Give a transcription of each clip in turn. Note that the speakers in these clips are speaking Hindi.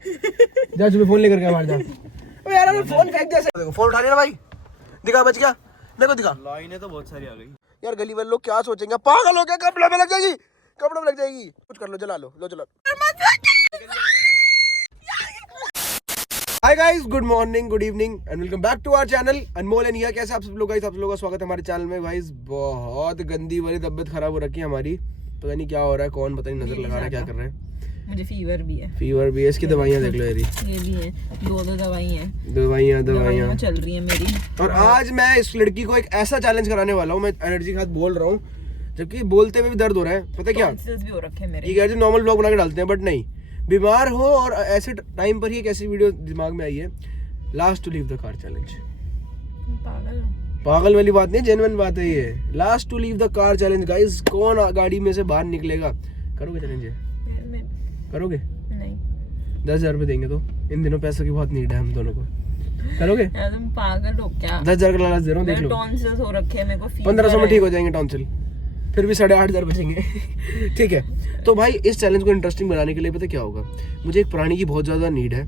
जा चुप फोन लेकर के बाहर जा। अबे यार अरे फोन फेंक दे। देखो फोन उठा लिया ना भाई, दिखा बच गया, देखो दिखा। लाइनें तो बहुत सारी आ गई यार गली वाले लोग क्या सोचेंगे, पागल हो गया, कपड़े में लग जाएगी, कपड़ों में लग जाएगी। कुछ कर लो, जला लो, लो जला। Hi guys, good morning, good evening and welcome back to our channel Anmol and here. कैसे आप सब लोग गाइस, आप सब लोगों का स्वागत है हमारे चैनल में। गाइस बहुत गंदी वाली तबीयत खराब हो रखी है हमारी, पता नहीं क्या हो रहा है, कौन पता नहीं नजर लगा रहा है, क्या कर रहे हैं। मुझे फीवर भी है, फीवर भी है, इसकी दवाइयाँ देख लो यार, ये भी है, दो दवाइयाँ दवाइयाँ चल रही है मेरी। और आज मैं इस लड़की को एक ऐसा चैलेंज कराने वाला हूँ, मैं एनर्जी के साथ बोल रहा हूँ जबकि बोलते हुए भी दर्द हो रहा है। पता क्या, भी हो रखे हैं मेरे। ये कहते हैं नॉर्मल ब्लॉग बना के डालते हैं, बट नहीं, बीमार हो और ऐसे टाइम पर ही एक ऐसी वीडियो दिमाग में आई है, last to leave the car challenge. पागल वाली बात नहीं, जेन्युइन बात है ये, last to leave the car challenge. Guys कौन गाड़ी में से बाहर निकलेगा, करोगे चैलेंज? करोगे? नहीं। 10,000 रुपए देंगे, तो इन दिनों पैसों की बहुत नीड है हम दोनों को, करोगे? यार तुम पागल हो क्या? 10,000 का लालच दे रहा हूँ, देख लो। टॉन्सिल्स हो रखे हैं मेरे को, 1500 में ठीक हो जाएंगे टॉन्सिल, फिर भी 8,500 बचेंगे। ठीक है, तो भाई इस चैलेंज को इंटरेस्टिंग बनाने के लिए पता क्या होगा, मुझे एक प्राणी की बहुत ज़्यादा नीड है।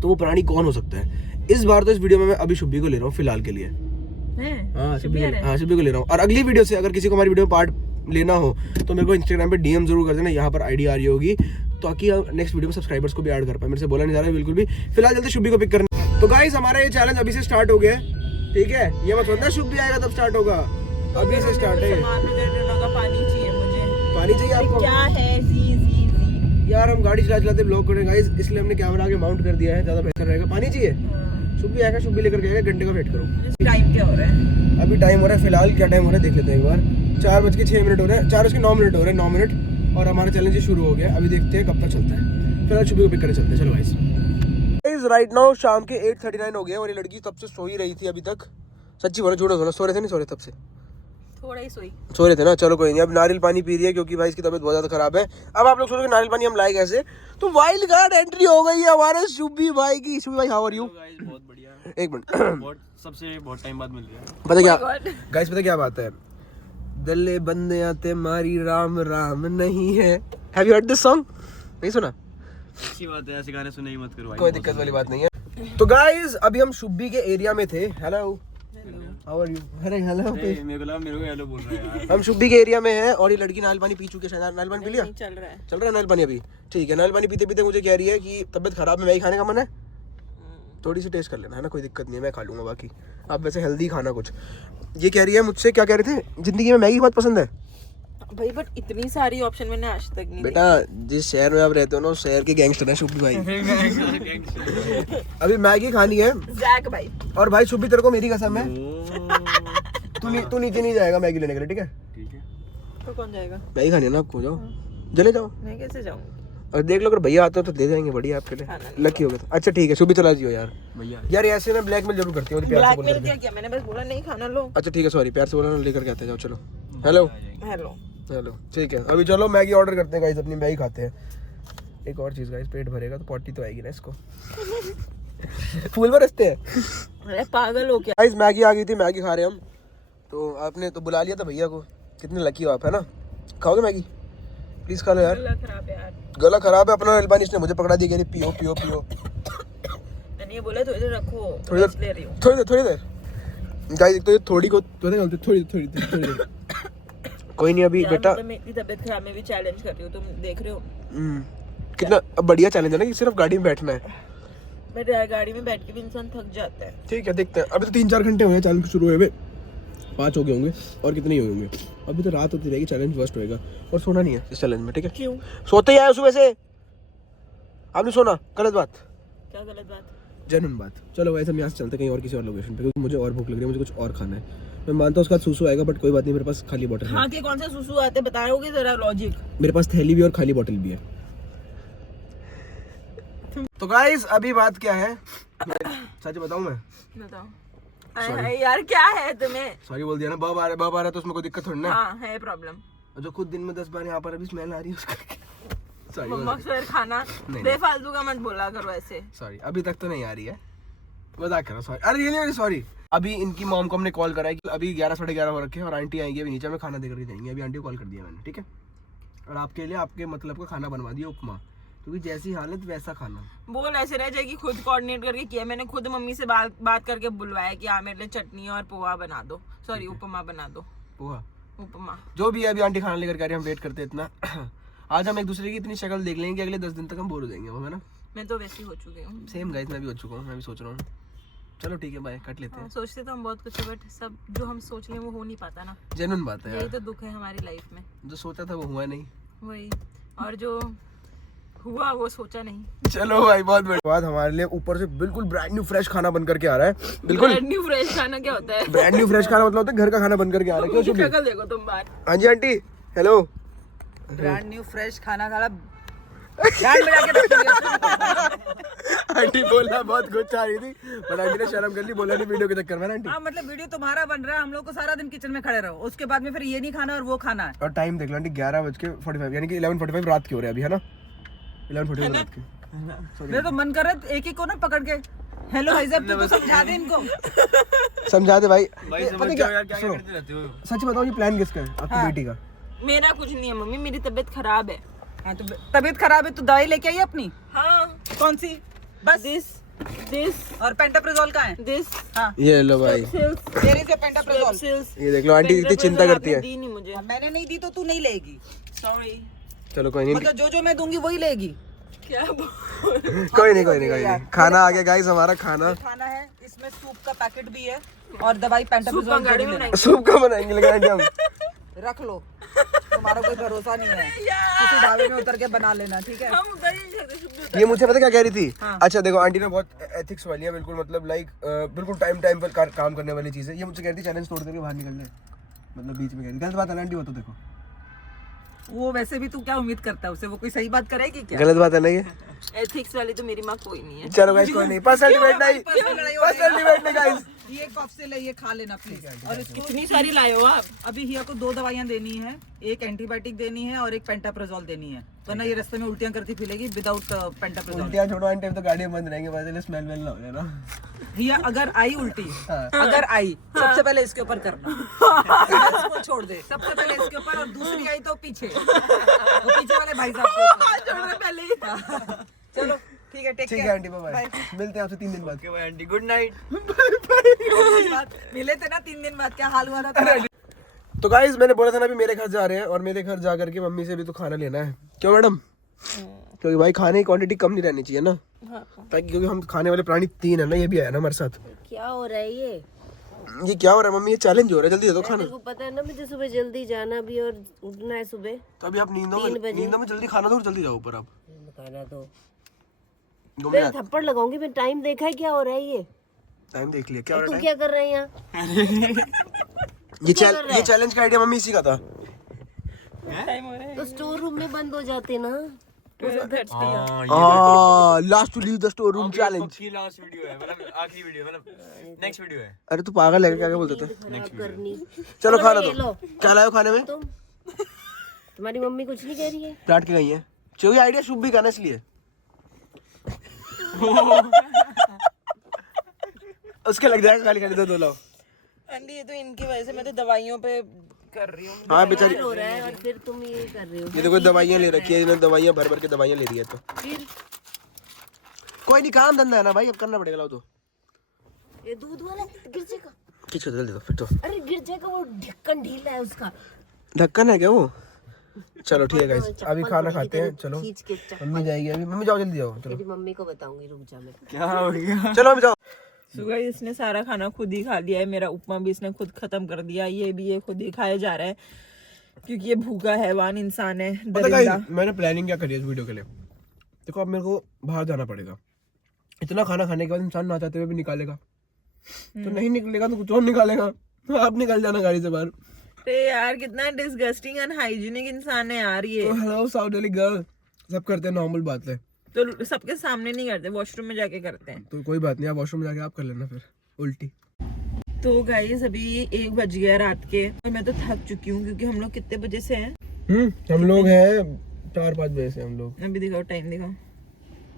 तो वो प्राणी कौन हो सकता है? इस बार तो इस वीडियो में मैं अभी शुभी को ले रहा हूँ फिलहाल के लिए। हाँ शुभी को ले रहा हूँ। और अगली वीडियो से अगर किसी को हमारी वीडियो में पार्ट लेना हो तो मेरे को इंस्टाग्राम पे डीएम जरूर कर देना, यहाँ पर आईडी आ रही होगी, ताकि नेक्स्ट वीडियो में सब्सक्राइबर्स को भी ऐड कर पाए। मेरे से बोला नहीं जा रहा है बिल्कुल भी। फिलहाल चलते शुभी को पिक करने। तो गाइस हमारा ये चैलेंज अभी से स्टार्ट हो गया है, ठीक है? ये मत सोचना शुभी आएगा तब स्टार्ट होगा, अभी से स्टार्ट है। पानी चाहिए मुझे। पानी चाहिए आपको? क्या है? जी यार हम गाड़ी चलाते ब्लॉग करेंगे गाइस, इसलिए हमने कैमरा आगे माउंट कर दिया है, ज्यादा बेहतर रहेगा। पानी चाहिए? शुभी आएगा, शुभी लेकर के आएगा, घंटे का वेट करो। टाइम क्या हो रहा है? अभी टाइम हो रहा है, फिलहाल क्या टाइम हो रहा है देख लेते हैं एक बार। 4:06 हो रहे हैं, 4:09 हो रहे हैं, 9 मिनट, और हमारा चैलेंज शुरू हो गया। अभी देखते हैं कब तक चलता है। फिलहाल शुभी को पिक करने चलते हैं, चलो गाइस। राइट नाउ शाम के 8:39 हो गए और ये लड़की तब से सो ही रही थी अभी तक। सच्ची बोलो, झूठ बोलो, सो रहे थे नहीं सो रहे? तब से थोड़ा ही सो रहे थे ना। चलो कोई नहीं, अब नारियल पानी पी रही है क्योंकि भाई इसकी तबीयत बहुत ज्यादा खराब है। अब आप लोग सोचोगे नारियल पानी हम लाए कैसे, तो वाइल्ड कार्ड एंट्री हो गई है हमारे शुभी भाई की। शुभी भाई हाउ आर यू? बहुत बढ़िया। एक मिनट, सबसे बहुत टाइम बाद मिल गया। पता क्या गाइस, पता क्या बात है, दल्ले बंदे आते मारी राम राम नहीं है। Have you heard this song? नहीं सुना? अच्छी बात है, ऐसे गाने सुने ही मत करो, कोई दिक्कत वाली बात नहीं है। तो गाइस अभी हम शुभी के एरिया में थे। Hello how are you? अरे हेलो, मेरे को हेलो बोल रहा है यार। हम शुभी के एरिया में हैं और ये लड़की नारियल पानी पी चुकी है। शायद नारियल पानी पी लिया? चल रहा है नारियल पानी अभी, ठीक है। नारियल पानी पीते पीते मुझे कह रही है कि तबीयत खराब है, मैगी खाने का मन है, थोड़ी सी टेस्ट कर लेना है ना, कोई दिक्कत नहीं है, मैं खा लूंगा। बाकी आप वैसे हेल्दी खाना कुछ। ये कह रही है मुझसे, क्या कह रहे थे, जिंदगी में मैगी बहुत पसंद है भाई, बट इतनी सारी ऑप्शन मैंने आज तक नहीं बेटा। जिस शहर में आप रहते हो ना, उस शहर के गैंगस्टर है शुभी भाई। अभी मैगी खानी है जैक भाई। और भाई शुभी तेरे को मेरी कसम है, तू नीचे नहीं जाएगा मैगी लेने के लिए, ठीक है? तो कौन जाएगा? मैगी खानी है ना आपको, जाओ चले जाओ। मैं कैसे जाऊंगी? और देख लो अगर भैया आते हो तो दे देंगे, बढ़िया आपके लिए, लकी हो गया। अच्छा ठीक है शुभी, चला जियो यार। भैया यार ऐसे मैं ब्लैकमेल जरूर करती हूँ, प्यार से बोल ब्लैकमेल क्या? मैंने बस बोला नहीं खाना, लो। अच्छा ठीक है, सॉरी, प्यार से बोला, लेकर के आते जाओ। चलो हेलो हेलो चलो ठीक है, अभी चलो मैगी ऑर्डर करते हैं गाइस, अपनी मैगी खाते हैं। एक और चीज गाइस, पेट भरेगा तो पॉटी तो आएगी ना इसको। फूल बरसते हैं। अरे पागल हो क्या? गाइस मैगी आ गई थी, मैगी खा रहे हम। तो आपने तो बुला लिया था भैया को, कितने लकी हो आप, है ना? खाओगे मैगी? प्लीज खा लो यार। गला खराब है यार, गला खराब है अपना। अल्बानी ने मुझे पकड़ा दिया, पियो पियो पियो। मैंने ये बोला थोड़ी देर रखो, थोड़ी देर ले रही हूँ। थोड़ी देर गाइस, एक तो ये थोड़ी को थोड़ी देर कोई नहीं अभी बेटा। मेरी तबीयत खराब में भी चैलेंज कर रही हूँ, तुम देख रहे हो? कितना अब बढ़िया चैलेंज है ना कि सिर्फ गाड़ी में बैठना है। बट गाड़ी में बैठ के भी इंसान थक जाता है। ठीक है देखते हैं, अभी तो 3-4 घंटे हुए हैं चैलेंज शुरू हुए, 5 हो गए होंगे और कितने ही होंगे। अभी तो रात होती रहेगी, चैलेंज फर्स्ट होएगा। और सोना नहीं है इस चैलेंज में, ठीक है? क्यों? सोते ही आए सुबह से, आपने सोना? गलत बात। क्या गलत बात? जेन्युइन बात। चलो वैसे हम यहाँ से चलते कहीं और, किसी और लोकेशन पे, क्योंकि मुझे और भूख लग रही है, मुझे कुछ और खाना है। मैं मानता हूँ उसका सूसू आएगा, बट कोई बात नहीं, मेरे पास खाली बोतल है। हाँ के कौन से सुसु आते बताओगे जरा लॉजिक? मेरे पास थैली भी और खाली बोतल भी है। तो गाइस अभी बात क्या है, सच बताऊं मैं? बताओ। अरे यार क्या है तुम्हें? सॉरी बोल दिया ना, बाब आ रहा है तो उसमें कोई दिक्कत थोड़ी ना। हाँ है प्रॉब्लम। जो खुद दिन में 10 बार यहाँ पर अभी स्मेल आ रही है उसका। मम्मा सर खाना बेफालतू का मत बोला करो ऐसे। सॉरी अभी तक तो नहीं आ रही है, मजाक कर रहा हूं, सॉरी। अरे रियली सॉरी। अभी इनकी मॉम को हमने कॉल करा है कि अभी 11-11:30 हो रखे हैं और आंटी आएंगी अभी नीचे, में खाना देकर के जाएंगे। अभी आंटी को कॉल कर दिया मैंने, ठीक है? और आपके लिए आपके मतलब का खाना बनवा दिया, उपमा, क्योंकि जैसी हालत वैसा खाना। बोल ऐसे रह जाएगी, खुद कोऑर्डिनेट करके किया मैंने, खुद मम्मी से बात करके बुलवाया कि हाँ मेरे लिए चटनी और पोहा बना दो, सॉरी उपमा बना दो। पोहा उपमा जो भी है, अभी आंटी खाना लेकर के आ रही है, हम वेट करते हैं इतना। आज हम एक दूसरे की इतनी शक्ल देख लेंगे कि अगले 10 दिन तक हम बोर हो जाएंगे, है ना। मैं तो वैसी हो चुकी हूँ। सेम गाइस, मैं भी हो चुका हूँ, मैं भी सोच रहा हूँ। चलो ठीक है, बाय, कट लेते हैं। सोचते तो हम बहुत कुछ है, बट सब जो हम सोच लें वो हो नहीं पाता ना। जेन्युइन बात है यही यार, तो दुख है हमारी लाइफ में। जो सोचा था वो हुआ नहीं। वही, और जो हुआ वो सोचा नहीं। चलो भाई, बहुत बढ़िया। बाद हमारे लिए ऊपर से बिल्कुल ब्रांड न्यू फ्रेश खाना बन करके आ रहा है। बिल्कुल ब्रांड न्यू फ्रेश खाना क्या होता है? ब्रांड न्यू फ्रेश खाना मतलब होता है घर का खाना बन करके आ रहा है। क्यों शुभ? शक्ल देखो तुम बात। हाँ जी aunty, hello. Brand new fresh खाना खाना ध्यान में जाके रखिए। आंटी बोलना बहुत गुस्सा आ रही थी, पर आंटी ने शर्म कर ली, बोला नहीं वीडियो के चक्कर में ना आंटी। हाँ मतलब वीडियो तुम्हारा बन रहा है, हम लोग को सारा दिन किचन में खड़े रहो, उसके बाद में फिर ये नहीं खाना और वो खाना है। और टाइम देख लो आंटी, 11:45 यानी कि 11:45 रात के हो रहे हैं अभी, है ना। 11:45 रात के। मेरा तो मन कर रहा है एक एक को ना पकड़ के, हेलो भाई साहब तू तो समझा दे इनको। समझा दे भाई। भाई पता समझ क्या, जाओ यार, क्या सुनो, करते रहते हो? सच बताओ, ये प्लान किसका है? आपकी बेटी का? मेरा कुछ नहीं है मम्मी, मेरी तबीयत खराब है। हाँ तो तबीयत खराब है तो दवाई लेके आई अपनी। हाँ कौन सी? बस दिस और पेंटाप्रिजोल का है। दिस हाँ ये लो भाई, तेरे से पेंटाप्रिजोल। ये देख लो, आंटी इतनी चिंता करती है। दी नहीं मुझे, मैंने नहीं दी तो तू नहीं लेगी। सॉरी। चलो कोई नहीं, मतलब जो मैं दूंगी वही लेगी। क्या कोई नहीं। खाना आ गया गाइस, हमारा खाना। खाना है, इसमें सूप का पैकेट भी है और दवाई पेंटाप्रिजोल गाड़ी में सूप का बनाएंगे लेकिन आंटी हम। रख लो, तुम्हारा कोई भरोसा नहीं है, किसी ढाबे में उतर के बना लेना, ठीक है। हम उधर ही नहीं सकते। ये मुझे पता क्या कह रही थी? हाँ। अच्छा देखो, आंटी ने बहुत एथिक्स वाली है, बिल्कुल मतलब लाइक बिल्कुल टाइम पर काम करने वाली चीज है। ये मुझसे कह रही थी चैलेंज तोड़ करके बाहर निकल ले, मतलब बीच में कह रही। गलत बात है ना आंटी, वो तो देखो। वो वैसे भी तू क्या उम्मीद करता है उससे, वो कोई सही बात करेगी क्या? गलत बात है ना ये। एथिक्स वाली तो मेरी माँ कोई नहीं है। चलो गाइस, कोई नहीं, पर्सनल डिबेट नहीं गाइस। ये कप से ले, ये खा लेना प्लीज। और इसको इतनी सारी लाए हो आप? अभी हिया को 2 दवाइयां देनी है, एक एंटीबायोटिक देनी है और एक पेंटाप्रिजोल देनी है, वरना ये रास्ते में उल्टियां करती फिरेगी विदाउट पेंटाप्रिजोल। उल्टियां छोड़ो आंटी, तो गाड़ी बंद रहेंगे, पता स्मेल वेल ना हो जाए ना। हिया अगर आई उल्टी, हाँ। अगर आई सबसे पहले इसके ऊपर करना, इसको छोड़ दे, सबसे पहले इसके ऊपर, और दूसरी आई तो पीछे, वो पीछे वाले भाई साहब के ऊपर। पहले ही। चलो ठीक है, टेक ठीक है आंटी, बाय। मिलते हैं आपसे 3 दिन बाद। ओके भाई आंटी, गुड नाइट। मिले थे ना 3 दिन बाद, क्या हाल हुआ था तुम्हारा? तो गाइस, मैंने बोला था ना अभी मेरे घर जा रहे हैं, और मेरे घर जा करके मम्मी से भी तो खाना लेना है। क्यों मैडम? क्योंकि भाई खाने की क्वांटिटी कम नहीं रहनी चाहिए ना, ताकि क्योंकि हम खाने वाले प्राणी 3 है ना, ये भी आया ना हमारे साथ। क्या हो रहा है ये क्या हो रहा है मम्मी? ये चैलेंज हो रहा है, जल्दी दे दो खाना। तेरे को पता है ना मुझे सुबह जल्दी जाना भी और उठना है सुबह। तो अभी आप नींदों 3 बजे। में जल्दी खाना दो और जल्दी जाओ ऊपर। आप खाना दो, घूमने मैं थप्पड़ लगाऊंगी। मैं टाइम देखा है, क्या हो रहा है ये? टाइम देख लिया? क्या हो तू रहा है? क्या कर रहा है यहाँ? ये चैलेंज का आइडिया मम्मी इसी का था। तो स्टोर रूम में बंद हो जाते ना। Last to leave the store room challenge. पक्की लास्ट वीडियो है, मतलब आखिरी वीडियो, मतलब नेक्स्ट वीडियो है। अरे तू पागल है क्या? क्या बोलते थे? खराब करनी। चलो खाना ये दो। लो। क्या लाओ खाने में? तुम्हारी मम्मी कुछ नहीं कह रही है? डांट के गई है। चलो, ये आइडिया शुभ भी करना इसलिए। उसके लग जाएगा, गाली खाली दो लाओ। आंटी ये तो इनकी वजह से मैं तो दवाइयों पे कर रही हूँ। हाँ बेचारी, हो रहा है और फिर तुम ये कर रहे हो। ये देखो दवाइयाँ ले रखी है इन्होंने, दवाइयाँ भर भर के दवाइयाँ ले रही है। तो फिर कोई नहीं, काम धंधा है ना भाई, अब करना पड़ेगा। लाओ तो ये दूध वाला गिर जाएगा। खींच जल्दी दो फिर तो। अरे गिर जाएगा, वो ढक्कन ढीला है उसका। ढक्कन है क्या वो? चलो ठीक है गाइस, अभी खाना खाते हैं। चलो खींच के मम्मी जाएगी अभी। मम्मी जाओ, जल्दी जाओ। चलो तेरी मम्मी को बताऊंगी, रुक जा। मैं क्या हो गया? चलो मम्मी जाओ। सुबह इसने सारा खाना खुद ही खा लिया है, मेरा उपमा भी इसने खुद खत्म कर दिया, ये भी ये खुद ही खाया जा रहा है क्योंकि ये भूखा हैवान इंसान है, पता दरिंदा। गाइस, मैंने प्लानिंग क्या करी है इस वीडियो के लिए। देखो अब मेरे को बाहर जाना पड़ेगा, इतना खाना खाने के बाद इंसान ना चाहते हुए भी निकालेगा, तो नहीं निकलेगा तो कुछ और निकालेगा। तो आप निकल जाना गाड़ी से बाहर। अरे यार कितना डिसगस्टिंग अनहाइजीनिक इंसान है यार ये। हेलो साउथ दिल्ली गर्ल, सब करते हैं, नॉर्मल बात है। तो सबके सामने नहीं करते, वॉशरूम में जाके करते हैं। तो कोई बात नहीं, आप वॉशरूम में जाके आप कर लेना फिर उल्टी। तो गाइस अभी 1 बज गया रात के और मैं तो थक चुकी हूँ क्योंकि हम लोग कितने बजे से हैं? हम लोग हैं 4-5 बजे से। हम लोग अभी दिखाओ टाइम, दिखाओ।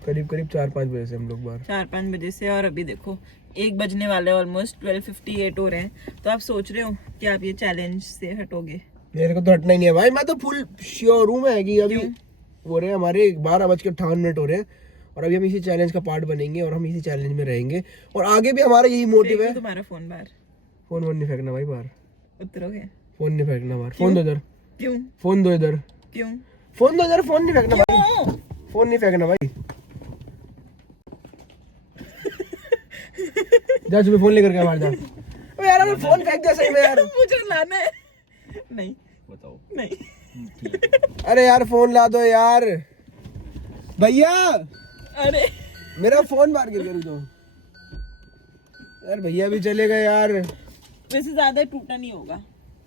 करीब 4-5 बजे से हम लोग बाहर। 4-5 बजे से, और अभी देखो 1 बजने वाले, ऑलमोस्ट 12:58 हो रहे हैं। तो आप सोच रहे हो कि आप ये चैलेंज से हटोगे? मेरे को तो हटना ही नहीं है भाई, मैं तो फुल श्योर हूँ मैं कि अभी हो रहे हैं हमारे 12:58 हो रहे हैं और अभी हम इसी चैलेंज का पार्ट बनेंगे और हम इसी चैलेंज में रहेंगे और आगे भी हमारा यही मोटिव है। तुम्हारा फोन बाहर, फोन वोन नहीं फेंकना भाई बाहर, उतरोगे? फोन नहीं फेंकना बाहर, फोन दो इधर, क्यों फोन दो इधर, क्यों? फोन दो इधर, फोन नहीं फेंकना भाई, फोन नहीं फेंकना भाई। जा सुबह फोन लेकर के बाहर जा। अबे यार अबे फोन फेंक दिया सही में यार। मुझे लाना है। नहीं बताओ। नहीं। अरे यार फोन ला दो यार भैया, अरे मेरा फोन बाहर गिर गया। तो यार भैया भी चले गए यार। वैसे ज्यादा टूटा नहीं होगा,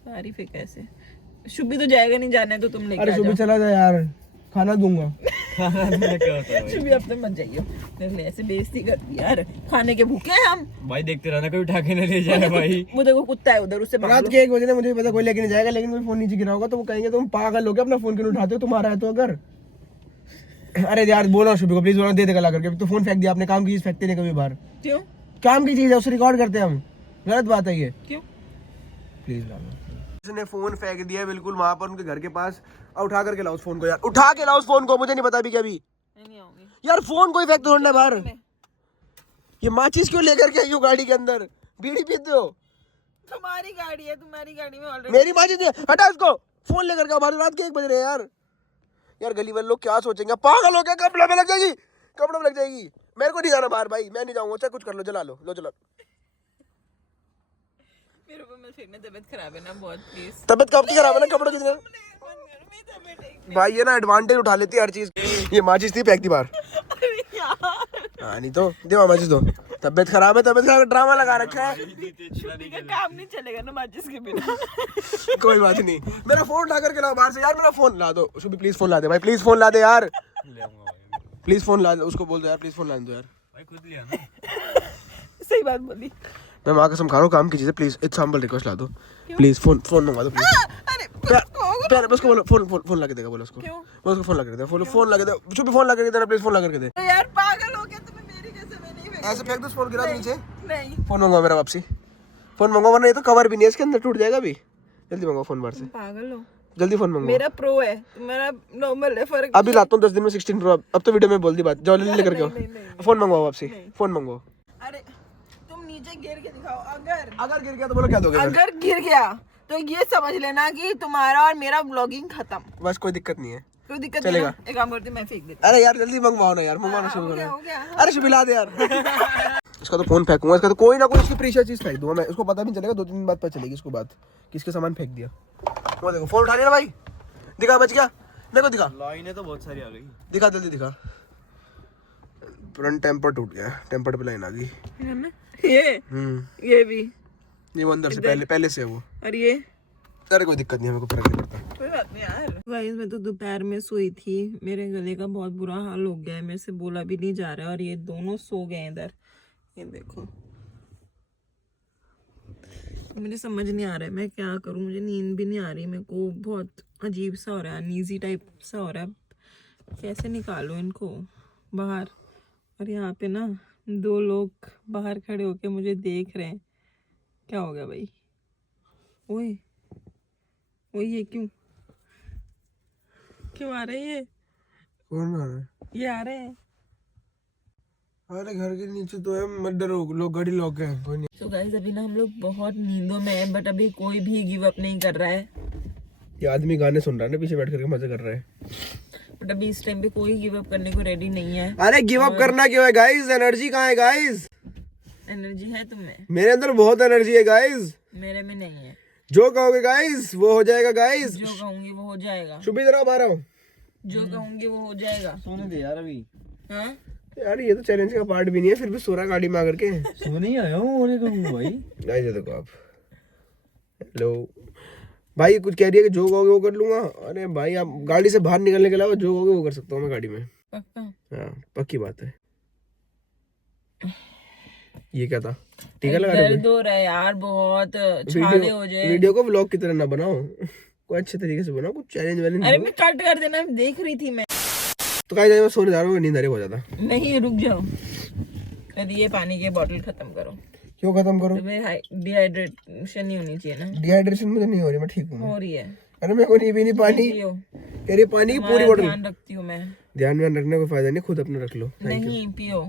तारीफ है कैसे। शुभी तो जाएगा नहीं, जाने तो तुम लेके अरे आ सुबह जाओ। चला जा यार, खाना दूंगा। क्या होता है भाई? शुभी अब तो मत जाइयो, देख ले ऐसे बेइज्जती कर दी यार। खाने के भूखे हैं हम। भाई देखते रहना कोई उठा के न ले जाए भाई। वो देखो कुत्ता है उधर, उससे मार रात लो। के 1 बजे मुझे पता कोई लेके नहीं जाएगा, लेकिन कोई फोन नीचे गिरा होगा तो वो कहेंगे तुम पागल हो गए, अपना फोन क्यों उठाते हो, तुम्हारा है तो अगर। अरे यार बोलो शुभी को प्लीज, बोलो दे देगा ला करके। तो फोन फेंक दिया आपने, काम की चीज फेंकते नहीं कभी बाहर। क्यों काम की चीज है, उसे रिकॉर्ड करते हैं हम, गलत बात है ये। क्यों? प्लीज ला लो। उसने फोन फेंक दिया बिल्कुल वहां पर उनके घर के पास। और उठा करके लाओ उस फोन को यार, उठा के लाओ उस फोन को, मुझे नहीं पता अभी क्या। अभी नहीं आऊंगी यार फोन कोई फेंक दो ना बाहर। ये माचिस क्यों लेकर के आई हो गाड़ी के अंदर, बीड़ी पीते हो? तुम्हारी गाड़ी है, तुम्हारी गाड़ी में ऑलरेडी। मेरी माचिस है, हटा इसको। फोन लेकर के बाहर, रात के 1 बज रहे हैं यार। यार गली वाले लोग क्या सोचेंगे, पागल हो गया, कपड़े में लग जाएगी, कपड़े में लग जाएगी। मेरे को नहीं जाना बाहर भाई, मैं नहीं जाऊंगा, चाहे कुछ कर लो, जला लो, लो जला। मेरे को मत फेंकना, तबीयत खराब है ना बहुत, प्लीज। तबियत कब की खराब है ना, कपड़ों की तरह। भाई ये ना एडवांटेज उठा लेती है हर चीज। ये माचिस थी, फेंक दी बाहर। हाँ नहीं तो दे माचिस दो। तबियत खराब है, तबियत खराब, ड्रामा लगा रखा है। शुभी का काम नहीं चलेगा ना माचिस के बिना। कोई बात नहीं, मेरा फोन उठा करके लाओ बाहर से यार, मेरा फोन ला दो। शुभी प्लीज फोन ला दे भाई, प्लीज फोन ला दे यार, ले आऊंगा भाई। प्लीज फोन ला दे, उसको बोल दो यार प्लीज फोन ला दो यार। भाई खुद लिया ना। सही बात बोली। मैं माँ कसम खा रहा हूँ, काम की चीज़ है, प्लीज इट्स हम्बल रिक्वेस्ट ला दो प्लीज। फोन मंगवा दो प्लीज। अरे प्यार उसको बोलो, फोन ला के देगा, बोलो उसको। क्यों? बोलो उसको फोन ला के दे, फोन ला के दे, शुभी फोन ला के देना प्लीज, फोन ला करके दे। तो यार पागल हो गया तुम्हें, मेरी कैसे मैं नहीं फेंक। ऐसे फेंक दो फोन, गिरा दो नीचे। नहीं फोन मंगवाओ मेरा वापसी, फोन मंगवाओ वरना ये तो कवर भी नहीं है इसके अंदर, टूट जाएगा अभी। जल्दी मंगवाओ फोन बाहर से, पागल हो। जल्दी फोन मंगवाओ। मेरा प्रो है, तुम्हारा नॉर्मल है, फर्क अभी लाता हूँ 10 दिन में 16 प्रो। अब तो वीडियो में बोल दी बात, जाओ जल्दी लेकर के आओ। फोन मंगवाओ वापसी, फोन मंगवाओ। अरे तुम नीचे गिर के दिखाओ, अगर गिर गया तो बोलो क्या दोगे? अगर गिर गया तो ये समझ लेना कि तुम्हारा और मेरा ब्लॉगिंग खत्म। बस कोई दिक्कत नहीं है, कोई दिक्कत चलेगा। नहीं है। एक काम करती हूँ, मैं फेंक देती अरे यार जल्दी मंगवाओ ना यार, मंगवाना शुरू हो करो। गया। अरे शुभी ला दे यार। इसका तो फोन फेंकूंगा, इसका तो कोई ना कोई इसकी प्रीशियस चीज फेंक दूंगा मैं, उसको पता भी नहीं चलेगा, 2-3 दिन बाद पता चलेगी इसको बात किसके सामान फेंक दिया। वो देखो फोन उठा लिया ना भाई, दिखा बच गया, देखो दिखा, लाइनें तो बहुत सारी आ गई। दिखा जल्दी दिखा। फ्रंट टेम्पर टूट गया, टेम्पर पे लाइन आ गई। ये भी, ये वो अंदर से पहले से है वो। और ये अरे कोई दिक्कत नहीं है, मेरे को फर्क नहीं पड़ता। कोई बात नहीं यार। गाइस मैं तो दोपहर में सोई थी, मेरे गले का बहुत बुरा हाल हो गया है, मेरे से बोला भी नहीं जा रहा है। और ये दोनों सो गए इधर, ये देखो। मुझे समझ नहीं आ रहा है मैं क्या करूं, मुझे नींद भी नहीं आ रही, मेरे को बहुत अजीब सा हो रहा है, अनईजी टाइप सा हो रहा है। कैसे निकालूं इनको बाहर? और यहाँ पे ना 2 लोग बाहर खड़े होके मुझे देख रहे हैं। क्या हो गया भाई? ओए ओए, ये क्यों आ रहे हैं? ये कौन आ रहा है? ये आ रहे हैं। अरे घर के नीचे तो है, मत डरो, लोग गाड़ी लॉक है, कोई नहीं। तो गाइस अभी ना हम लोग बहुत नींदों में हैं, बट अभी कोई भी गिव अप नहीं कर रहा है। ये आदमी गाने सुन रहा है ना पीछे बैठ करके, मजे कर रहा है। बट अभी इस टाइम पे कोई गिव अप करने को रेडी नहीं है। अरे गिव अप करना क्यों है गाइस, एनर्जी कहाँ है गाइस? एनर्जी है तुम्हें? मेरे अंदर बहुत एनर्जी है गाइस, मेरे में नहीं है। जो कहोगे गाइस वो हो जाएगा गाइस। जो कहूंगी वो हो जाएगा। शुभी जरा बाहर आओ। जो कहूंगी वो हो जाएगा। सोने दे यार अभी। हाँ यार ये तो चैलेंज का पार्ट भी नहीं है, फिर भी सो रहा गाड़ी में आकर के। सोने ही आया हूँ, और कहूँगा भाई। गाइस ये देखो आप, हेलो भाई, कुछ कह रही है कि जो कहोगे वो कर लूंगा। अरे भाई आप गाड़ी से बाहर निकलने के अलावा जो कहोगे वो कर सकता हूँ मैं गाड़ी में। पक्का? हाँ पक्की बात है। ये क्या था? टीका लगा रहे हो? दर्द हो रहा है यार बहुत, छाले हो जाए। वीडियो को व्लॉग की तरह ना बनाओ, कोई अच्छे तरीके से बनाओ, कुछ चैलेंज वैलेंज। अरे मैं कट कर देना, देख रही थी मैं। तो कहीं मैं सोने जा रहा हूँ, नींद आ रही है बहुत ज्यादा। नहीं रुक जाओ, अरे ये पानी की बोतल खत्म करो। क्यों खत्म करूँ? तुम्हें डिहाइड्रेशन नहीं होनी चाहिए ना। डिहाइड्रेशन मुझे नहीं हो रही, मैं ठीक हूँ। हो रही है। अरे मेरे को नहीं पीनी पानी। पियो। यार ये पानी की पूरी बोतल ध्यान रखती हूँ मैं। ध्यान में रखने का फायदा नहीं, खुद अपना रख लो। नहीं पियो।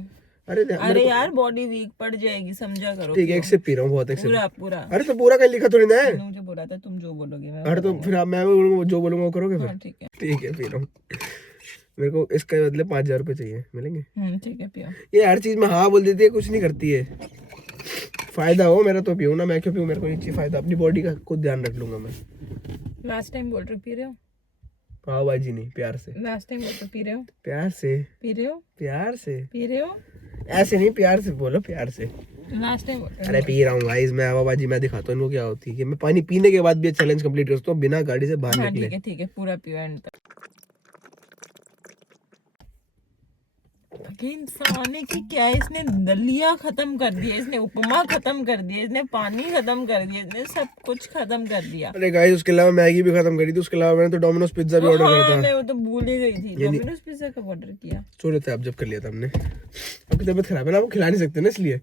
अरे अरे यार बॉडी वीक पड़ जाएगी, समझा करो। ठीक है, एक सिप पी रहा हूँ, बहुत एक सिप। पूरा पूरा। अरे तो पूरा कहीं लिखा थोड़ी ना है। मुझे बोला था तुम जो बोलोगे मैं। अरे तो फिर आप मैं बोलूंगा, जो बोलूंगा वो करोगे फिर। हाँ, ठीक है। ठीक है, पी रहा हूँ। मेरे को इसके बदले 5,000 रुपए चाहिए, मिलेंगे? ठीक है पियो। ये हर चीज में हाँ बोल देती है, कुछ नहीं करती है। फायदा हो मेरा तो पीऊँ ना, मैं क्यों पीऊँ? मेरे को नहीं चाहिए फायदा, अपनी बॉडी का खुद ध्यान रख लूंगा मैं। लास्ट टाइम बोल रहे हो पी रहे हो? हाँ बाजी नहीं, प्यार से। लास्ट टाइम बोल रहे हो पी रहे हो? प्यार से। पी रहे हो? प्यार से। पी रहे हो? ऐसे नहीं, प्यार से बोलो, प्यार से। लास्ट टाइम बोल रहे अरे पी रहा हूँ गाइस मैं, हवा बाजी मैं दिखाता हूँ इनको क्या होती है कि मैं पानी पीने के बाद भी चैलेंज कंप्लीट करता हूँ बिना गाड़ी से बाहर हो? हाँ निकले। ठीक है पूरा पियो एंड तक। इंसान है कि क्या, इसने दलिया खत्म कर दिया, इसने उपमा खत्म कर दिया, इसने पानी खत्म कर दिया, इसने सब कुछ खत्म कर दिया। अरे गाइस उसके अलावा मैगी भी खत्म करी थी, उसके अलावा मैंने तो डोमिनोज पिज्जा भी ऑर्डर करा था। मैं वो तो भूल ही गई थी। डोमिनोज पिज्जा कब ऑर्डर किया? सो रहे थे आप जब कर लिया था हमने। आपकी तबीयत खराब है ना, वो खिला नहीं सकते ना, इसलिए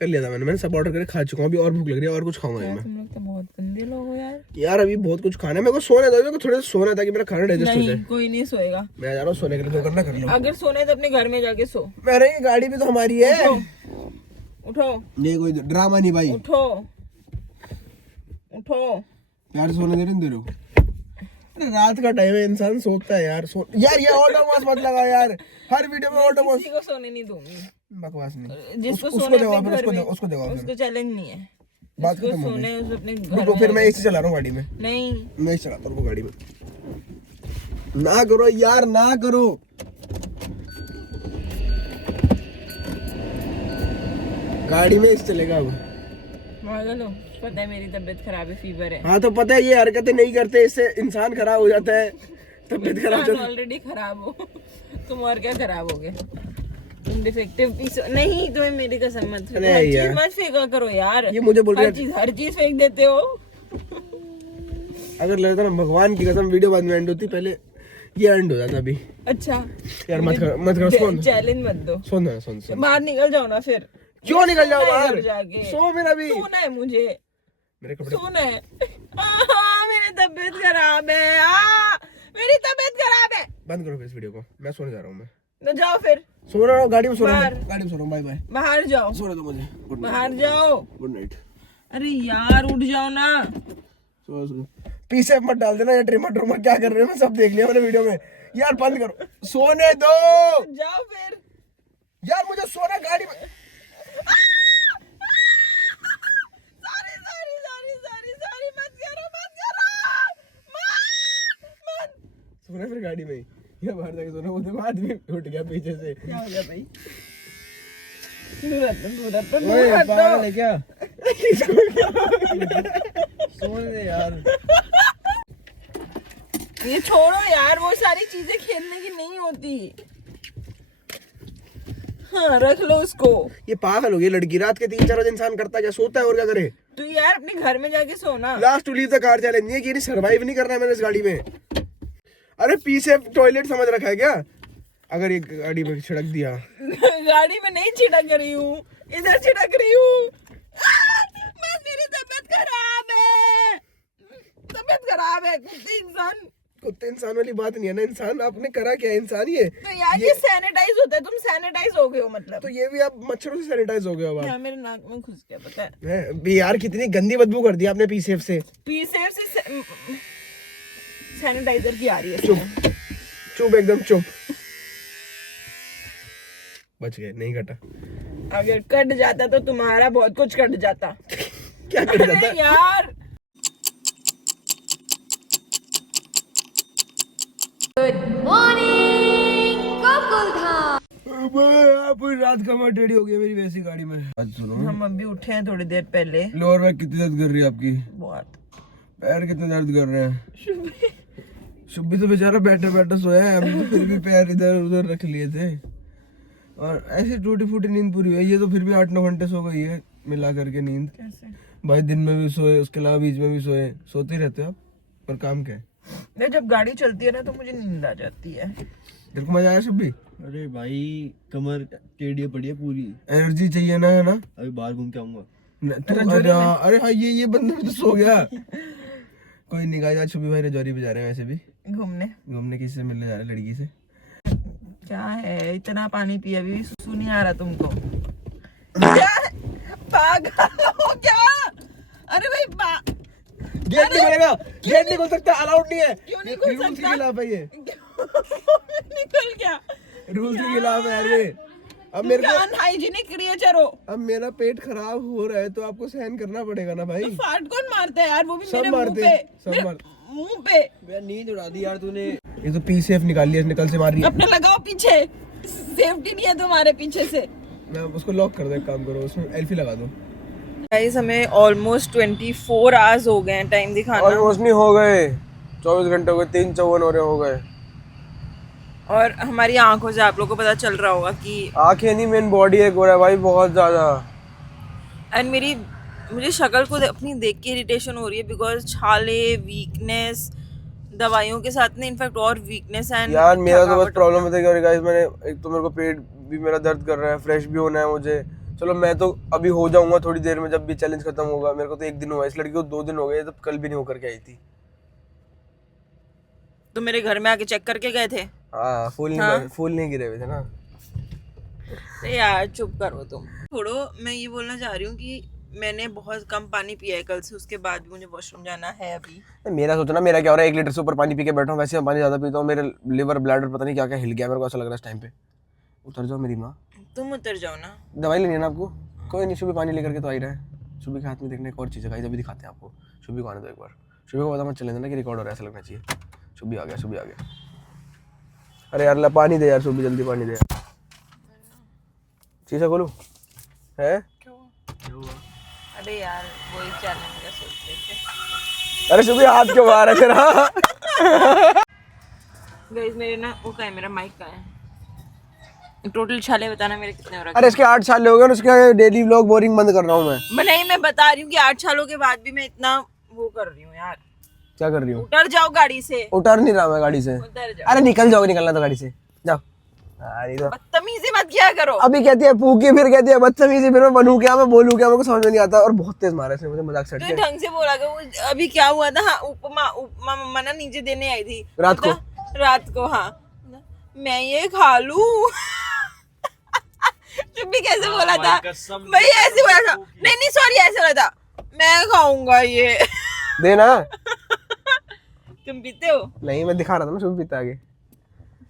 कर लिया था मैंने सब ऑर्डर करके खा चुका हूँ। अभी और भूख लग रही है और कुछ खाऊंगा मैं। तुम लोग तो बहुत गंदे लोग हो यार। यार अभी बहुत कुछ खाना है मेरे को, सोना था, मेरे को थोड़ा सोना था कि मेरा खाना डाइजेस्ट हो जाए। नहीं कोई नहीं सोएगा। मैं जा रहा हूँ सोने के लिए, जो करना कर लो। अगर सोने तो अपने घर में जाके सो। मेरे ये गाड़ी भी तो हमारी है। उठो ये कोई ड्रामा नहीं भाई। उठो उठो। प्यार से सोने दे रहे हो? अरे रात का टाइम है, इंसान सोता है यार। यार ये ऑटोमॉस मत लगा यार, हर वीडियो में ऑटोमॉस। किसी को सोने नहीं दूंगी। बकवास नहीं। जिसको उसको सोने देवा अपने फिर, घर में, उसको देवा फिर। उसको चैलेंज नहीं है। बात जिसको खत्म हो सोने गई। उस अपने घर तो में। फिर मैं एसी चला रहा हूँ गाड़ी में। नहीं मैं एसी चलाता हूँ गाड़ी में। ना करो यार, ना करो। गाड़ी में एसी चलेगा अब। पागल हो? पता है मेरी तबीयत खराब है, फीवर है। हाँ तो पता है, ये हरकतें नहीं करते इससे इंसान खराब हो जाता है, तबीयत खराब हो जाती है। ऑलरेडी खराब हो तुम, और क्या खराब हो गए तुम? डिफेक्टिव पीस नहीं, तुम्हें मेरी कसम मत अरे हर यार। चीज मत फेंका करो यार। ये मुझे बोल रहा है, हर चीज फेंक देते हो। अगर लगता ना भगवान की कसम वीडियो बाद में एंड होती, पहले ये एंड हो जाता अभी। अच्छा यार मत करो सोन। चैलेंज मत दो। सुन बाहर निकल जाओ ना फिर। क्यों निकल जाओ सोना है बाहर? घर जाके। सो मेरा भी। सोना है मुझे, मेरे कपड़े सोना है। मेरी तबीयत खराब है। मेरी तबीयत खराब है। बंद करो इस वीडियो को, मैं सोने जा रहा हूँ। मैं तो जाओ फिर सो रहा हूँ, गाड़ी में सो रहा बाहर। हूँ, गाड़ी में सो रहा हूँ। Bye bye. बाहर जाओ, सो रहे दो मुझे। Good night. बाहर जाओ। Good night. अरे यार उठ जाओ ना। सो पीछे मत डाल देना, ये ट्रिमर क्या कर रहे हो, मैं सब देख लिया मैंने वीडियो में। यार बंद करो, सोने दो जाओ फिर। यार, मुझे सोना गाड़ी में। सॉरी मत करो सोना फिर गाड़ी में ही। ये बाहर जाके सोना, वो देखो आदमी उठ गया पीछे से। क्या हो गया भाई? दूर ओए पागल है क्या? सोने दे यार। ये छोड़ो यार, वो सारी चीजें खेलने की नहीं होती। हाँ रख लो उसको। ये पागल हो गई लड़की, रात के 3-4 बजे इंसान करता क्या, सोता है और क्या करे? तो यार अपने घर में जाके सोना। Last to leave the car challenge है कि नहीं, सर्वाइव नहीं करना है मैंने इस गाड़ी में। अरे पीछे टॉयलेट समझ रखा है क्या? अगर ये गाड़ी में छिड़क दिया। गाड़ी में नहीं छिड़क रही हूँ, इधर छिड़क रही हूँ। मेरी तबीयत खराब है, तबीयत खराब है। कुत्ते इंसान वाली बात नहीं है ना, इंसान आपने करा क्या? इंसान ये तो यार ये सैनिटाइज होता है, तुम सैनिटाइज हो गए हो मतलब। तो ये भी आप मच्छरों से सैनिटाइज हो गए हो अब यार मेरे नाक में घुस गया, पता है? आप। भी यार कितनी गंदी बदबू कर दी आपने पीसेफ से। पीसेफ से सैनिटाइजर की आ रही है। चुप चुप एकदम चुप। बच गए, नहीं कटा। अगर कट जाता तो तुम्हारा बहुत कुछ कट जाता। क्या कट जाता? अरे यार पूरी रात का मैं टेढ़ी हो गई मेरी वैसी गाड़ी में। आज सुनो, हम अभी उठे हैं थोड़ी देर पहले। लोअर बैक कितनी दर्द कर रही है आपकी? बहुत। पैर कितने दर्द कर रहे हैं? शुभी तो बेचारा बैठे बैठे सोया है, हमने तो फिर भी पैर इधर उधर रख लिए थे। और ऐसी टूटी फूटी नींद पूरी हुई है। ये तो फिर भी 8-9 घंटे सो गई है मिला करके नींद। कैसे? भाई दिन में भी सोए, उसके अलावा बीच में भी सोए, सोते ही रहते हो आप। पर काम क्या है? नहीं, जब गाड़ी चलती है ना तो मुझे नींद आ जाती है। तेरे को मजा आया शुभी? अरे भाई कमर टेढ़ी पड़ी है पूरी, एनर्जी चाहिए ना, है ना? अभी बाहर घूम के आऊंगा। अरे हाँ, ये बंदा भी तो सो गया। कोई नहीं गाइस, आज शुभी भाई रजौरी पे जा रहे हैं वैसे भी। घूमने किससे मिलने जा रहे हैं? लड़की से। क्या है, इतना पानी पिया अभी भी सुसु नहीं आ रहा तुमको? क्या है? पागल हो क्या? अरे भाई गेट नहीं खोलेगा, गेट नहीं खोल सकता, अलाउड नहीं है। क्यों नहीं खोल रूल्स के सकता? खिलाफ है ये, निकल गया। रूल्स के खिलाफ है यार ये। अब मेरे को अनहाइजीनिक क्रिएचर हो। अब मेरा पेट खराब हो रहा है तो आपको सहन करना पड़ेगा ना भाई। तो फाट कौन मारता है यार? वो भी सब मेरे मुंह मारते पे, हैं, सब मेरे मार- मुंह पे। यार नींद उड़ा दी यार तूने। ये तो पी सेफ निकाल लिया इसने, कल से मार रही है। अपने लगाओ पीछे, सेफ्टी नहीं है तुम्हारे पीछे से। मैं उसको लॉक कर दो, एक काम करो उसमें एल्फी लगा दो। गाइस हमें ऑलमोस्ट 24 आवर्स हो गए हैं टाइम दिखाना, ऑलमोस्ट नहीं हो गए, 24 घंटे हो गए, 3:54 हो गए। और हमारी आंखों से आप लोगों को पता चल रहा होगा कि आंखें नहीं, मेन बॉडी एक हो रहा है भाई बहुत ज्यादा। एंड मुझे शक्ल को अपनी देख के इरिटेशन हो रही है, बिकॉज छाले, वीकनेस, दवाइयों के साथ में इनफैक्ट और वीकनेस एंड यार मेरा तो बस प्रॉब्लम है कि गाइस मैंने एक तो मेरे को पेट भी मेरा दर्द कर रहा है, फ्रेश भी होना है मुझे। चलो मैं तो अभी हो जाऊंगा थोड़ी देर में, जब भी चैलेंज खत्म होगा। मेरे को तो 1 दिन हुआ, इस लड़की को 2 दिन हो गए, तो कल भी नहीं होकर के आई थी। तो मेरे घर में आके चेक करके गए थे। हाँ फूल नहीं गिरे हुए थे ना। तो यार चुप करो तुम। छोड़ो, मैं ये बोलना चाह रही हूँ कि मैंने बहुत कम पानी पिया है कल से, उसके बाद भी मुझे वॉशरूम जाना है अभी। मेरा सोचना मेरा क्या हो रहा है, 1 लीटर से ऊपर पानी पी के बैठा हूँ, वैसे मैं पानी ज्यादा पीता हूँ, मेरे लिवर ब्लैडर पता नहीं क्या क्या हिल गया, मेरे को ऐसा लग रहा है इस टाइम पे। उतर जाओ मेरी माँ, तुम उतर जाओ ना। दवाई लेनी है ना आपको? कोई नहीं, शुभी पानी लेकर के तो आ ही रहा है। शुभी के हाथ में देखने एक और चीज़ है, अभी दिखाते हैं आपको। शुभी को आने दो एक बार, शुभी को पता मत चलने देना कि रिकॉर्ड हो रहा है, ऐसा लगना चाहिए। शुभी आ गया, शुभी आ गया। अरे यार ला पानी दे यार, शुभी जल्दी पानी दे यार। शीशा खोलूं है? अरे यार वही चैलेंज का सोच रहे थे। अरे शुभी हाथ क्यों मारा है तेरा? गाइस मेरे ना वो का है, मेरा माइक का है। टोटल छाले बताना मेरे कितने हो रहा है? अरे इसके 8 साल हो गए, उसके डेली व्लॉग बोरिंग बंद कर रहा हूँ मैं। नहीं, मैं बता रही हूँ कि 8 सालों के बाद भी मैं इतना वो कर रही हूँ यार। क्या कर रही हूँ? उतर जाओ गाड़ी से। उतर नहीं रहा मैं गाड़ी से। उतर जाओ। अरे निकल जाओ, निकलना तो गाड़ी से, जाओ। अरे तो बदतमीजी मत किया करो। अभी कहती है पूकी, फिर कहती है बदतमीजी, फिर मैं बनूं क्या, मैं बोलूं क्या, मेरे को समझ में नहीं आता। और बहुत तेज मारा इसने मुझे, मजाक सेट तूने किया ढंग से बोला कि अभी क्या हुआ था? हाँ, उपमा मम्मा ना नीचे देने आई थी रात को। रात को हाँ, मैं ये खा लूं। चुप्पी कैसे बोला था भाई? ऐसे बोला था, नहीं सॉरी, ऐसे बोला था मैं खाऊंगा ये। देना। तुम पीते हो? नहीं मैं दिखा रहा था ना, शुभ पीता आगे।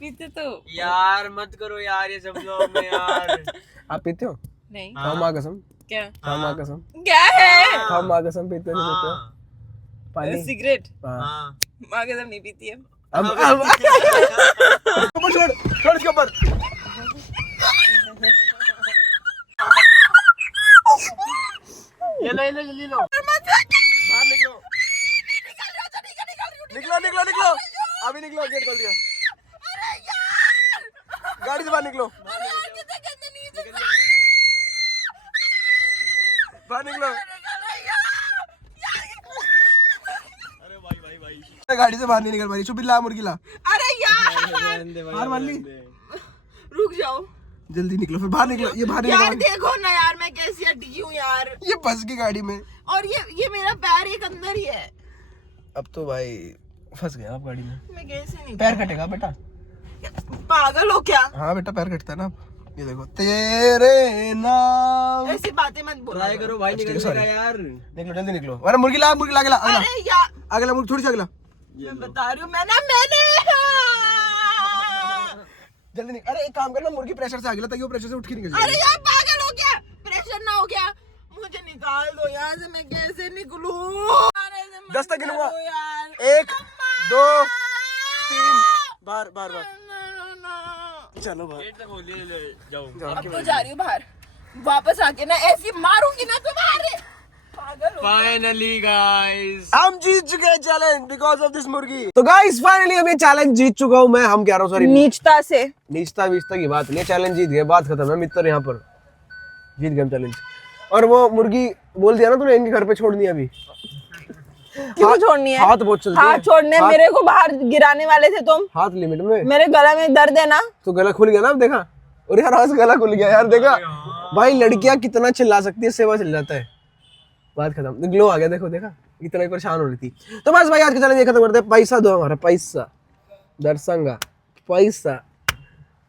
पीते तो यार मत करो यार ये सब लोग में यार। आप पीते हो? नहीं। खाओ माँ कसम, क्या खाओ माँ कसम, क्या है? खाओ माँ कसम, पीते नहीं पीते पानी? सिगरेट हाँ। माँ कसम नहीं पीती है। अब छोड़ छोड़ इसके ऊपर। ये लो जल्दी लो। बाहर निकलो, निकलो निकलो निकलो, अभी निकलो, गेट खोल दिया। गाड़ी से बाहर निकलो, बाहर निकलो। गाड़ी से बाहर नहीं निकल पाई। शुभ ला मुर्गी ला। अरे यार हार मान ली, रुक जाओ, जल्दी निकलो, फिर बाहर निकलो। ये बाहर यार निकलो, देखो ना यार मैं कैसी अटकी हूँ यार। ये फंस गई गाड़ी में। और ये मेरा पैर एक अंदर ही है। अब तो भाई फंस गया आप गाड़ी में। मैं कैसे नहीं, पैर कटेगा बेटा। पागल हो क्या? हाँ बेटा पैर कटता है ना। ये देखो, तेरे नाम। ऐसी बातें मत बोलो। ट्राई करो भाई, निकलने sorry। का यार। निकलो जल्दी निकलो। अरे मुर्गी ला, मुर्गी ला, अगला अगला अरे यार अगला मुर्गी, थोड़ी सी अगला। मैं बता रही हूँ, मैंने जल्दी निकल। अरे एक काम करना, मुर्गी प्रेशर से अगला, ताकि वो प्रेशर से उठ के निकल जाए। अरे यार पागल हो क्या? प्रेशर ना हो क्या? मुझे निकाल दो यहाँ से, मैं कैसे निकलूं? 10 तक गिनूंगा। यार 1 2 3 बाहर बाहर बाहर। चलो बाहर। गेट तक खोल ले जाओ। अब तो जा रही हूँ बाहर, वापस आके ना ऐसी मारूंगी ना तुम्हारे। पागल हो। फाइनली गाइस हम जीत चुके हैं चैलेंज बिकॉज ऑफ दिस मुर्गी। तो गाइस फाइनली हम ये चैलेंज जीत चुका हूँ मैं। हम कह रहा हूँ सॉरी, नीचता से नीचता वीचता की बात नहीं है, चैलेंज जीत गए, बात खत्म है मित्र। यहाँ पर जीत गए हम चैलेंज। और वो मुर्गी बोल दिया ना तूने, इनके घर पे छोड़नी है अभी। क्यों छोड़नी है? हाथ बहुत चलते हैं। हाथ छोड़ने, मेरे को बाहर गिराने वाले थे तुम। हाथ लिमिट में। मेरे गला में दर्द है ना। तो गला खुल गया ना, अब देखा? और यार आज गला खुल गया यार, देखा भाई? लड़कियां कितना चिल्ला सकती है, सेवा चिल्ला जाता है। बात खत्म। ग्लो आ गया, देखो देखा, इतना ही परेशान हो रही थी। तो बस भाई आज का चैलेंज खत्म करते हैं। पैसा दो हमारा, पैसा दरसंगा पैसा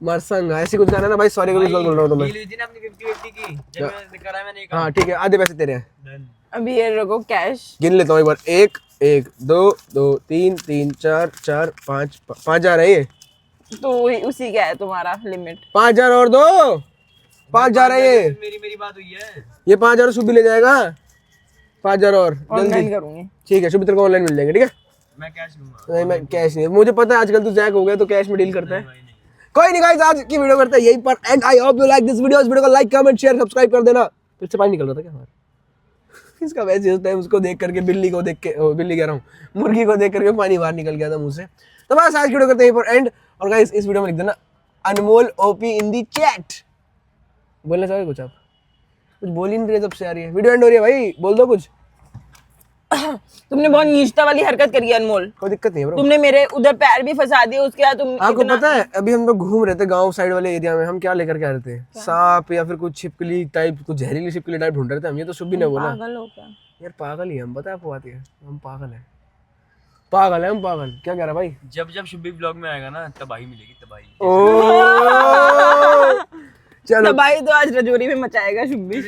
मरसंगा ऐसी कुछ गाना ना भाई, सॉरी बोल रहा हूँ तो मैं। डील हुई थी ना अपनी 50-50 की, जब मैंने करा मैंने एक हाँ ठीक है, आधे पैसे तेरे हैं। डन। अभी ये रखो कैश। गिन लेता हूँ एक बार, 1 1 2 2 3 3 4 4 5 5,000 है ये, तो उसी का है तुम्हारा लिमिट। 5,000 और दो, 5,000 है ये, मेरी बात हुई है। ये 5,000 शुभ भी ले जाएगा, 5,000 और ऑनलाइन जल्दी। करूंगी। ठीक है शुभ, तेरे को ऑनलाइन मिल जाएंगे, ठीक है। मैं कैश लूंगा। नहीं मैं कैश नहीं, मुझे पता है आजकल तू जैक हो गया तो कैश में डील करता है। भाई नहीं। कोई नहीं गाइस, आज की वीडियो करते हैं यहीं पर and. I hope you like this video. इस वीडियो को लाइक कमेंट शेयर सब्सक्राइब कर देना। फिर से पानी निकल रहा था क्या हमारा? इसका वैसे होता है, उसको देख करके बिल्ली को देख के, बिल्ली कह रहा हूँ, मुर्गी को देख करके पानी बाहर निकल गया था मुंह से। तो बस आज की वीडियो करते हैं यहीं पर एंड। और गाइस इस वीडियो में लिख देना Anmol OP in the chat. बोलना चाहोगे कुछ आप? कुछ बोल ही नहीं रहे जब से आ रही है वीडियो एंड हो रही है भाई, बोल दो कुछ। तुमने बहुत नीचता वाली हरकत करी है अनमोल। कोई दिक्कत नहीं है ब्रो। तुमने मेरे उधर पैर भी फंसा दिए, उसके बाद तुम आपको इतना- पता है अभी हम लोग घूम रहे थे गांव साइड वाले एरिया में, हम क्या लेकर के आ रहे थे? सांप या फिर कुछ छिपकली टाइप, कुछ जहरीली छिपकली टाइप ढूंढ रहे थे हम। ये तो शुभ भी नहीं बोला पागल हो क्या? यार, पागल ही हम, पता है आपको बात है, हम पागल है, पागल है हम, पागल। क्या कह रहा भाई? जब शुभी ब्लॉग में आएगा ना तबाही मिलेगी, तबाही। ओ चलो भाई तो आज रजौरी में मचाएगा Shubhi.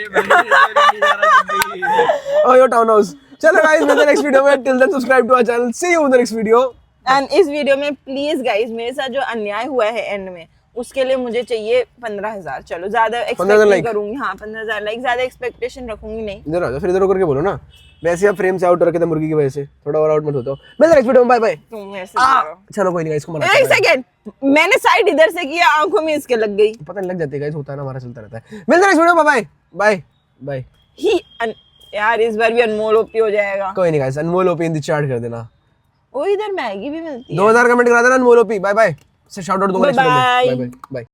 Oh yo town house. चलो गाइस मिलते हैं नेक्स्ट वीडियो में। Till then subscribe to our channel. See you in the next video. And इस वीडियो में प्लीज गाइस मेरे साथ जो अन्याय हुआ है एंड में, उसके लिए मुझे चाहिए 15,000। चलो ज्यादा एक्सपेक्ट नहीं like? करूंगी। हाँ 15,000 लाइक, ज्यादा एक्सपेक्टेशन रखूंगी नहीं। इधर आ जाओ, फिर इधर होकर के बोलो ना। वैसे आप फ्रेम से आउट रखे थे मुर्गी की वजह से, थोड़ा और आउट मत होता हो। मिलते हैं नेक्स्ट वीडियो में, बाय बाय। तुम ऐसे करो। चलो कोई नहीं गाइस, को मना एक सेकंड, मैंने साइड इधर से किया, आंखों में इसके लग गई। पता नहीं लग जाती है गाइस, होता है ना, हमारा चलता रहता है। मिलते हैं नेक्स्ट वीडियो में, बाय बाय बाय। यार इस बार भी अनमोल ओपी हो जाएगा। कोई नहीं guys, Anmol OP in the chat कर देना। ओ इधर मैगी भी मिलती है। 2000 कमेंट करा देना अनमोल ओपी। बाय बाय से शाउट आउट दूंगा नेक्स्ट वीडियो में। Bye-bye. Bye bye bye.